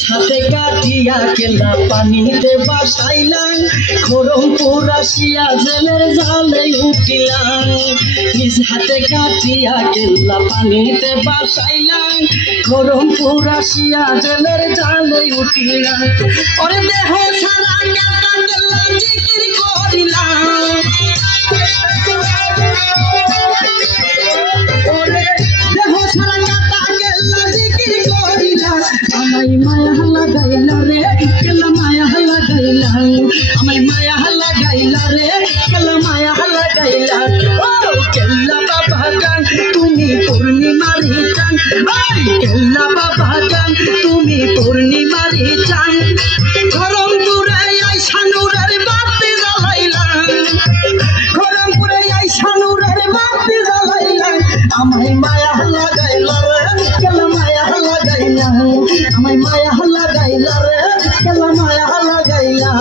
সাথে কাটিয়া কেলা পানিতে বাসাইলাম খড়মপুর আসিয়া জেলের জালে উঠিলাম নিজ হাতে কাটিয়া কেলা পানিতে বাসাইলাম খড়মপুর আসিয়া জেলের জালে উঠিলাম ওরে দেহ সারা কাটা কেলা জিকির করিলাম ওরে দেহ সারা কাটা কেলা জিকির করিলাম আমায় মায়া লাগাইলা রে কেলা মায়া লাগাইলা আমায় মায়া লাগাইলা রে কেলা মায়া লাগাইলা ও কেলা বাবা গান তুমি পূর্ণিমারি চান ওই কেলা বাবা গান তুমি পূর্ণিমারি চান খড়মপুরে আইসা নূরের বাতি জ্বালাইলা খড়মপুরে আইসা নূরের বাতি জ্বালাইলা আমায় মায়া লাগাইলা রে কেলা মায়া লাগাইলা আমায় মায়া লাগাইলা রে কেলা মায়া লাগাইলা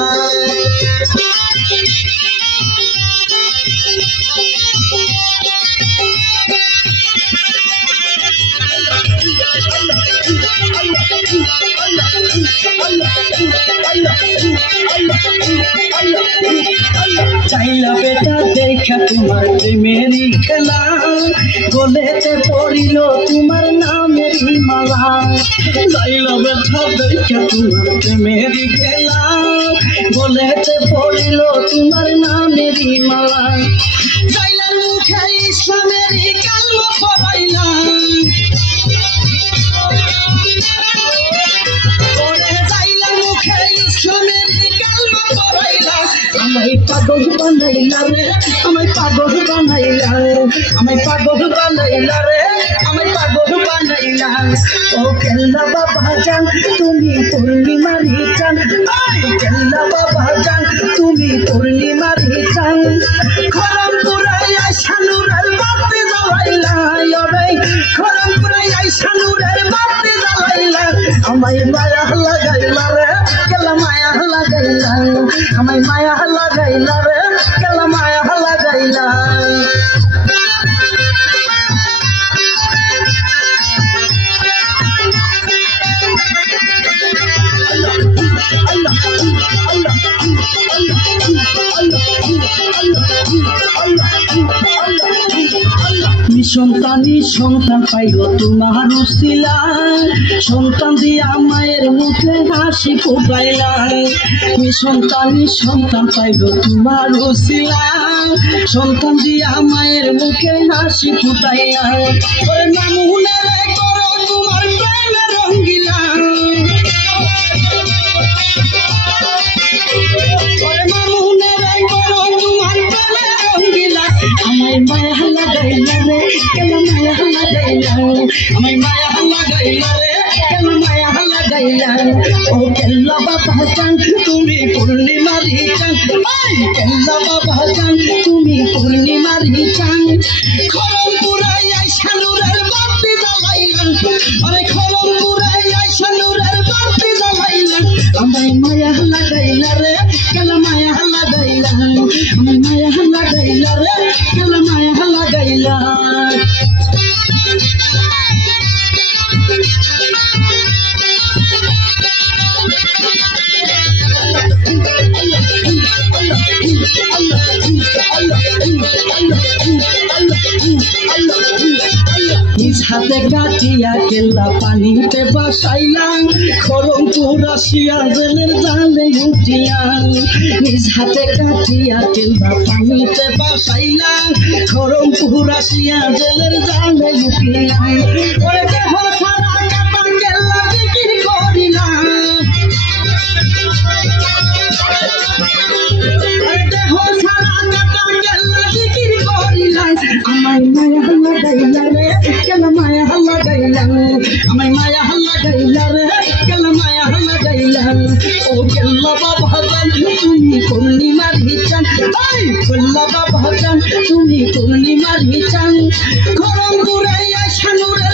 চাইলা বেটা দেখা তোমার প্রেমেরই খেলা গলেতে পড়িল তোমার নামেরই মালা চাইলা বেটা দেখা তোমার প্রেমেরই খেলা গলেতে পড়িল তোমার নামেরই মালা চাইলার মুখে ইসলামেরই কালমা পড়াইলাম আমায় পাগল বানাইলা রে আমায় পাগল বানাইলা আমায় পাগল বানাইলা রে আমায় পাগল বানাইলা ও কেল্লা বাবা জান তুমি পূর্ণিমারি চান ওই কেল্লা বাবা জান তুমি পূর্ণিমারি চান খড়মপুরে আইসা নূরের বাতি জ্বালাইলা রে খড়মপুরে আইসা নূরের বাতি জ্বালাইলা আমায় মায়া লাগাইলা রে কেলা মায়া লাগাইলা আমায় মায়া লাগাইলা রে কেলা মায়া লাগাইলা সন্তানি সন্তান পাইল তোমার উসিলা সন্তান দিয়া মায়ের মুখে হাসি ফুটাইলা সন্তানি সন্তান পাইল তোমার উসিলা সন্তান দিয়া মায়ের মুখে হাসি ফুটাইলা ওরে মামুনের করো তোমার প্রেমে রঙ্গিলা ওরে মামুনের করো তোমার প্রেমে রঙ্গিলা আমায় মায়া লাগাইলা রে কেলা মায়া লাগাইলা আমায় মায়া লাগাইলা রে কেলা মায়া লাগাইলা ও কেল্লা বাবা জান তুমি পূর্ণিমারি চান ওই কেল্লা বাবা জান তুমি পূর্ণিমারি চান খড়মপুরে আইসা নূরের বাতি জ্বালাইলা আরে খড়মপুরে আইসা নূরের বাতি জ্বালাইলা আমায় মায়া লাগাইলা রে কেলা মায়া লাগাইলা আমায় মায়া লাগাইলা হাতে কাটিয়া কেল্লা পানিতে বাসাইলাম খড়মপুর আসিয়া জেলের জালে উঠিয়া নিজ হাতে কাটিয়া কেল্লা পানিতে বাসাইলাম খড়মপুর আসিয়া জেলের জালে উঠিয়া ওরে দেহ সারা কাটা কেল্লা জিকির করিলাম দেহ সারা কাটা কেল্লা জিকির করিলাম আমায় মায়া লাগাইলা রে কেলা মায়া লাগাইলা আমায় মায়া লাগাইলা রে কেলা মায়া লাগাইলা ও কেল্লা বাবা জান তুমি পূর্ণিমার হিচান এই কেল্লা বাবা জান তুমি পূর্ণিমার হিচান খড়মপুরে শানুরে